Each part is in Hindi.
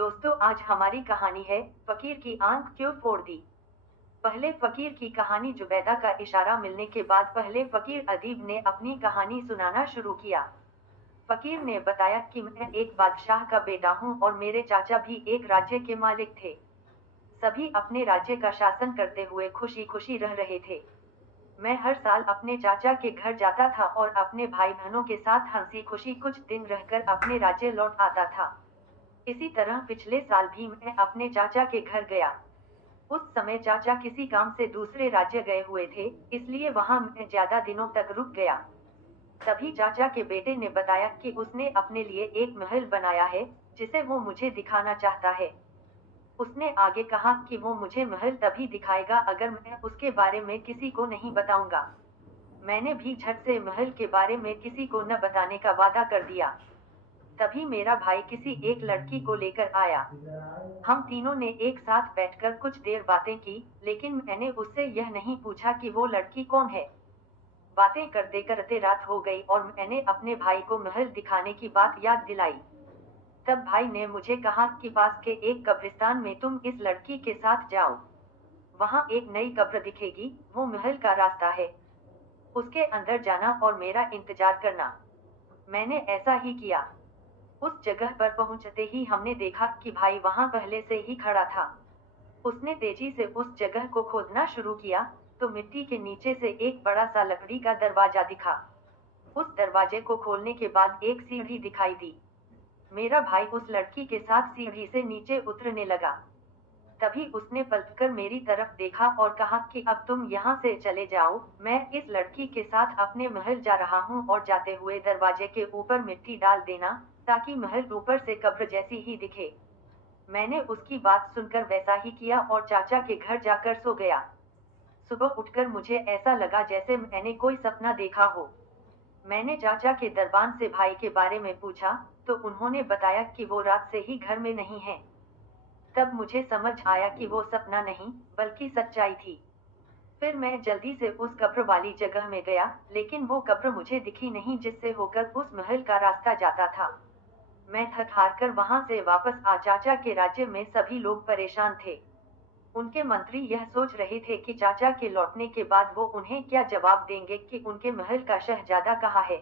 दोस्तों, आज हमारी कहानी है फकीर की आंख क्यों फोड़ दी। पहले फकीर की कहानी। जुबैदा का इशारा मिलने के बाद पहले फकीर अदीब ने अपनी कहानी सुनाना शुरू किया। फकीर ने बताया कि मैं एक बादशाह का बेटा हूँ और मेरे चाचा भी एक राज्य के मालिक थे। सभी अपने राज्य का शासन करते हुए खुशी खुशी रह रहे थे। मैं हर साल अपने चाचा के घर जाता था और अपने भाई बहनों के साथ हंसी खुशी कुछ दिन रहकर अपने राज्य लौट आता था। इसी तरह पिछले साल भी मैं अपने चाचा के घर गया। उस समय चाचा किसी काम से दूसरे राज्य गए हुए थे, इसलिए वहां मैं ज्यादा दिनों तक रुक गया। तभी चाचा के बेटे ने बताया कि उसने अपने लिए एक महल बनाया है, जिसे वो मुझे दिखाना चाहता है। उसने आगे कहा कि वो मुझे महल तभी दिखाएगा अगर मैं उसके बारे में किसी को नहीं बताऊंगा। मैंने भी झट से महल के बारे में किसी को न बताने का वादा कर दिया। तभी मेरा भाई किसी एक लड़की को लेकर आया। हम तीनों ने एक साथ बैठकर कुछ देर बातें की, लेकिन मैंने उससे यह नहीं पूछा कि वो लड़की कौन है। बातें करते करते रात हो गई और मैंने अपने भाई को महल दिखाने की बात याद दिलाई। तब भाई ने मुझे कहा कि पास के एक कब्रिस्तान में तुम इस लड़की के साथ जाओ। वहां एक नई कब्र दिखेगी, वो महल का रास्ता है। उसके अंदर जाना और मेरा इंतजार करना। मैंने ऐसा ही किया। उस जगह पर पहुंचते ही हमने देखा कि भाई वहां पहले से ही खड़ा था। उसने तेजी से उस जगह को खोदना शुरू किया, तो मिट्टी के नीचे से एक बड़ा सा लकड़ी का दरवाजा दिखा। उस दरवाजे को खोलने के बाद एक सीढ़ी दिखाई दी। मेरा भाई उस लड़की के साथ सीढ़ी से नीचे उतरने लगा। तभी उसने पलटकर मेरी तरफ देखा और कहा कि अब तुम यहाँ से चले जाओ, मैं इस लड़की के साथ अपने महल जा रहा हूँ और जाते हुए दरवाजे के ऊपर मिट्टी डाल देना, ताकि महल ऊपर से कब्र जैसी ही दिखे। मैंने उसकी बात सुनकर वैसा ही किया और चाचा के घर जाकर सो गया। सुबह उठकर मुझे ऐसा लगा जैसे मैंने कोई सपना देखा हो। मैंने चाचा के दरबान से भाई के बारे में पूछा, तो उन्होंने बताया कि वो रात से ही घर में नहीं है। तब मुझे समझ आया कि वो सपना नहीं, बल्कि सच्चाई थी। फिर मैं जल्दी से उस कब्र वाली जगह में गया, लेकिन वो कब्र मुझे दिखी नहीं जिससे होकर उस महल का रास्ता जाता था। मैं थक हार कर वहां से वापस आ चाचा के राज्य में सभी लोग परेशान थे। उनके मंत्री यह सोच रहे थे कि चाचा के लौटने के बाद वो उन्हें क्या जवाब देंगे कि उनके महल का शहजादा कहाँ है।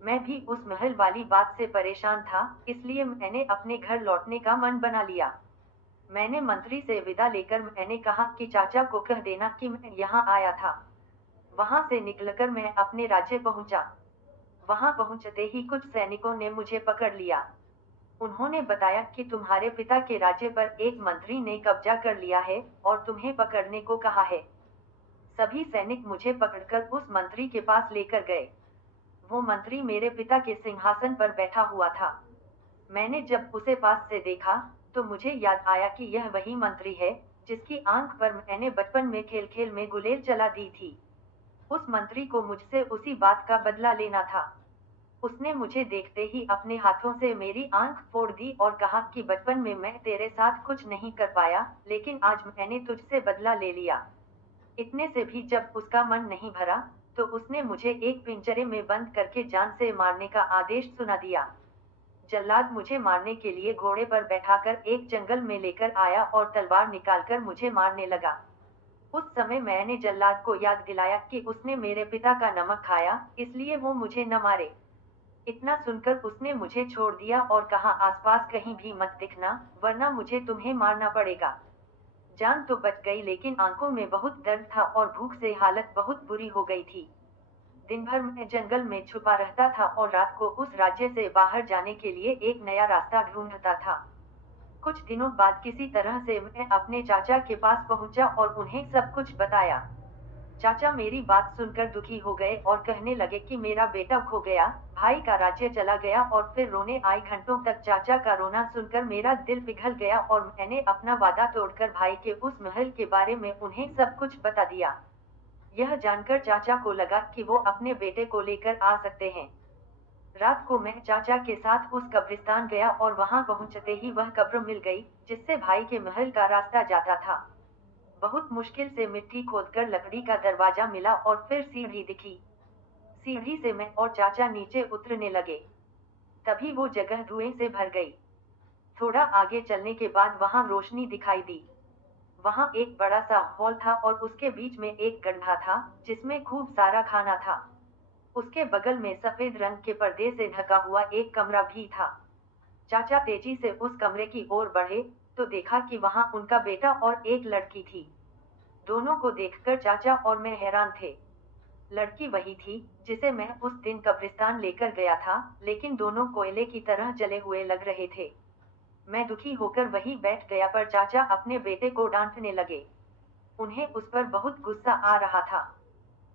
मैं भी उस महल वाली बात से परेशान था, इसलिए मैंने अपने घर लौटने का मन बना लिया। मैंने मंत्री से विदा लेकर मैंने कहा कि चाचा को कह देना कि मैं यहाँ आया था। वहां से निकलकर मैं अपने राज्य पहुंचा। वहां पहुंचते ही कुछ सैनिकों ने मुझे पकड़ लिया। उन्होंने बताया कि तुम्हारे पिता के राज्य पर एक मंत्री ने कब्जा कर लिया है और तुम्हें पकड़ने को कहा है। सभी सैनिक मुझे पकड़कर उस मंत्री के पास लेकर गए। वो मंत्री मेरे पिता के सिंहासन पर बैठा हुआ था। मैंने जब उसे पास से देखा, तो मुझे याद आया कि यह वही मंत्री है जिसकी आंख पर मैंने बचपन में खेल खेल में गुलेल जला दी थी। उस मंत्री को मुझसे उसी बात का बदला लेना था। उसने मुझे देखते ही अपने हाथों से मेरी आंख फोड़ दी और कहा कि बचपन में मैं तेरे साथ कुछ नहीं कर पाया, लेकिन आज मैंने तुझसे बदला ले लिया। इतने से भी जब उसका मन नहीं भरा, तो उसने मुझे एक पिंजरे में बंद करके जान से मारने का आदेश सुना दिया। जल्लाद मुझे मारने के लिए घोड़े पर बैठाकर एक जंगल में लेकर आया और तलवार निकालकर मुझे मारने लगा। उस समय मैंने जल्लाद को याद दिलाया कि उसने मेरे पिता का नमक खाया, इसलिए वो मुझे न मारे। इतना सुनकर उसने मुझे छोड़ दिया और कहा, आसपास कहीं भी मत दिखना, वरना मुझे तुम्हें मारना पड़ेगा। जान तो बच गई, लेकिन आंखों में बहुत दर्द था और भूख से हालत बहुत बुरी हो गई थी। दिन भर मैं जंगल में छुपा रहता था और रात को उस राज्य से बाहर जाने के लिए एक नया रास्ता ढूंढता था। कुछ दिनों बाद किसी तरह से मैं अपने चाचा के पास पहुंचा और उन्हें सब कुछ बताया। चाचा मेरी बात सुनकर दुखी हो गए और कहने लगे कि मेरा बेटा खो गया, भाई का राज्य चला गया, और फिर रोने आई। घंटों तक चाचा का रोना सुनकर मेरा दिल पिघल गया और मैंने अपना वादा तोड़कर भाई के उस महल के बारे में उन्हें सब कुछ बता दिया। यह जानकर चाचा को लगा कि वो अपने बेटे को लेकर आ सकते हैं। रात को मैं चाचा के साथ उस कब्रिस्तान गया और वहां पहुंचते ही वह कब्र मिल गई, जिससे भाई के महल का रास्ता जाता था। बहुत मुश्किल से मिट्टी खोदकर लकड़ी का दरवाजा मिला और फिर सीढ़ी दिखी। सीढ़ी से मैं और चाचा नीचे उतरने लगे। तभी वो जगह धुएं से भर गई। थोड़ा आगे चलने के बाद वहां रोशनी दिखाई दी। वहां एक बड़ा सा हॉल था और उसके बीच में एक गड्ढा था जिसमें खूब सारा खाना था। उसके बगल में सफेद रंग के पर्दे से ढका हुआ एक कमरा भी था। चाचा तेजी से उस कमरे की ओर बढ़े तो देखा कि वहां उनका बेटा और एक लड़की थी। दोनों को देखकर चाचा और मैं हैरान थे। लड़की वही थी जिसे मैं उस दिन कब्रिस्तान लेकर गया था, लेकिन दोनों कोयले की तरह जले हुए लग रहे थे। मैं दुखी होकर वहीं बैठ गया पर चाचा अपने बेटे को डांटने लगे। उन्हें उस पर बहुत गुस्सा आ रहा था।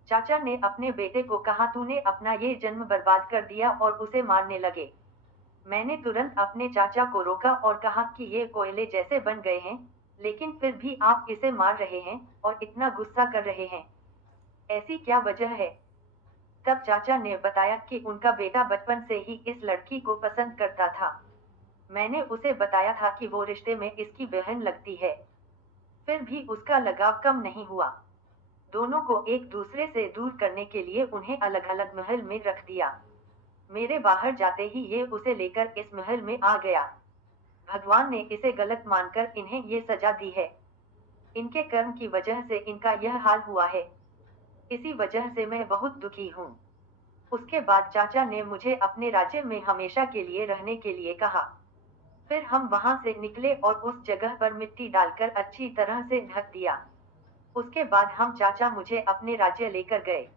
चाचा ने अपने बेटे को कहा, तूने अपना ये जन्म बर्बाद कर दिया, और उसे मारने लगे। मैंने तुरंत अपने चाचा को रोका और कहा कि ये कोयले जैसे बन गए हैं, लेकिन फिर भी आप इसे मार रहे हैं और इतना गुस्सा कर रहे हैं। ऐसी क्या वजह है? तब चाचा ने बताया कि उनका बेटा बचपन से ही इस लड़की को पसंद करता था। मैंने उसे बताया था कि वो रिश्ते में इसकी बहन लगती है, फिर भी उसका लगाव कम नहीं हुआ। दोनों को एक दूसरे से दूर करने के लिए उन्हें अलग अलग महल में रख दिया। मेरे बाहर जाते ही ये उसे लेकर इस महल में आ गया। भगवान ने इसे गलत मानकर इन्हें ये सजा दी है। इनके कर्म की वजह से इनका यह हाल हुआ है। इसी वजह से मैं बहुत दुखी हूँ। उसके बाद चाचा ने मुझे अपने राज्य में हमेशा के लिए रहने के लिए कहा। फिर हम वहां से निकले और उस जगह पर मिट्टी डालकर अच्छी तरह से ढक दिया। उसके बाद हम चाचा मुझे अपने राज्य लेकर गए।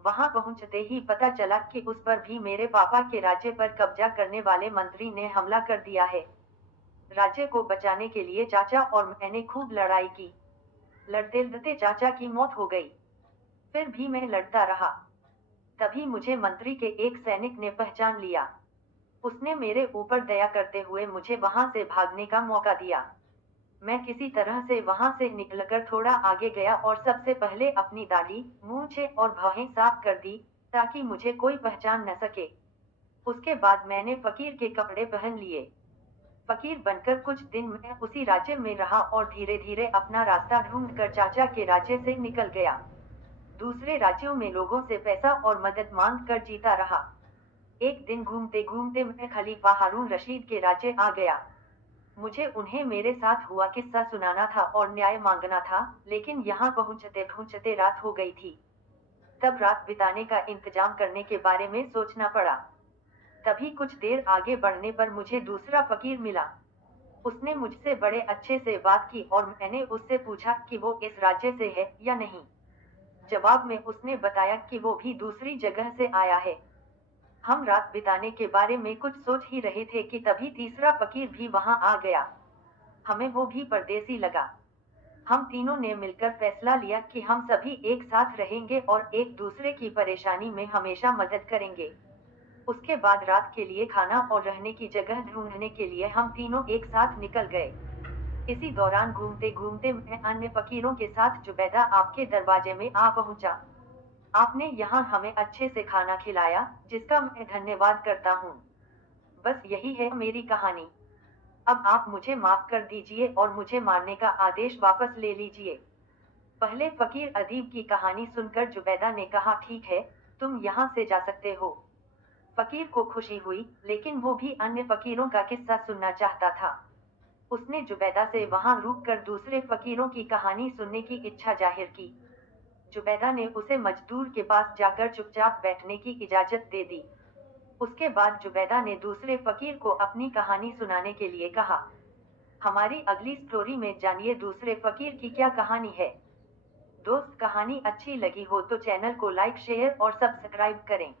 वहां पहुंचते ही पता चला कि उस पर भी मेरे पापा के राज्य पर कब्जा करने वाले मंत्री ने हमला कर दिया है। राज्य को बचाने के लिए चाचा और मैंने खूब लड़ाई की। लड़ते लड़ते चाचा की मौत हो गई। फिर भी मैं लड़ता रहा। तभी मुझे मंत्री के एक सैनिक ने पहचान लिया। उसने मेरे ऊपर दया करते हुए मुझे वहां से भागने का मौका दिया। मैं किसी तरह से वहां से निकलकर थोड़ा आगे गया और सबसे पहले अपनी दाढ़ी, मूंछें और भौहें साफ कर दी, ताकि मुझे कोई पहचान न सके। उसके बाद मैंने फकीर के कपड़े पहन लिए। फकीर बनकर कुछ दिन मैं उसी राज्य में रहा और धीरे धीरे अपना रास्ता ढूंढकर चाचा के राज्य से निकल गया। दूसरे राज्यों में लोगों से पैसा और मदद मांग कर जीता रहा। एक दिन घूमते घूमते मैं खलीफा हारून रशीद के राज्य आ गया। मुझे उन्हें मेरे साथ हुआ किस्सा सुनाना था और न्याय मांगना था, लेकिन यहाँ पहुँचते पहुँचते रात हो गई थी। तब रात बिताने का इंतजाम करने के बारे में सोचना पड़ा। तभी कुछ देर आगे बढ़ने पर मुझे दूसरा फकीर मिला। उसने मुझसे बड़े अच्छे से बात की और मैंने उससे पूछा कि वो इस राज्य से है या नहीं। जवाब में उसने बताया कि वो भी दूसरी जगह से आया है। हम रात बिताने के बारे में कुछ सोच ही रहे थे कि तभी तीसरा फकीर भी वहां आ गया। हमें वो भी परदेसी लगा। हम तीनों ने मिलकर फैसला लिया कि हम सभी एक साथ रहेंगे और एक दूसरे की परेशानी में हमेशा मदद करेंगे। उसके बाद रात के लिए खाना और रहने की जगह ढूंढने के लिए हम तीनों एक साथ निकल गए। इसी दौरान घूमते घूमते मैं अन्य फकीरों के साथ जुबैदा आपके दरवाजे में आ पहुंचा। आपने यहाँ हमें अच्छे से खाना खिलाया, जिसका मैं धन्यवाद करता हूँ। बस यही है मेरी कहानी। अब आप मुझे माफ कर दीजिए और मुझे मारने का आदेश वापस ले लीजिए। पहले फकीर अदीब की कहानी सुनकर जुबैदा ने कहा, ठीक है, तुम यहाँ से जा सकते हो। फकीर को खुशी हुई, लेकिन वो भी अन्य फकीरों का किस्सा सुनना चाहता था। उसने जुबैदा से वहां रुककर दूसरे फकीरों की कहानी सुनने की इच्छा जाहिर की। जुबैदा ने उसे मजदूर के पास जाकर चुपचाप बैठने की इजाजत दे दी। उसके बाद जुबैदा ने दूसरे फकीर को अपनी कहानी सुनाने के लिए कहा। हमारी अगली स्टोरी में जानिए दूसरे फकीर की क्या कहानी है। दोस्त, कहानी अच्छी लगी हो तो चैनल को लाइक, शेयर और सब्सक्राइब करें।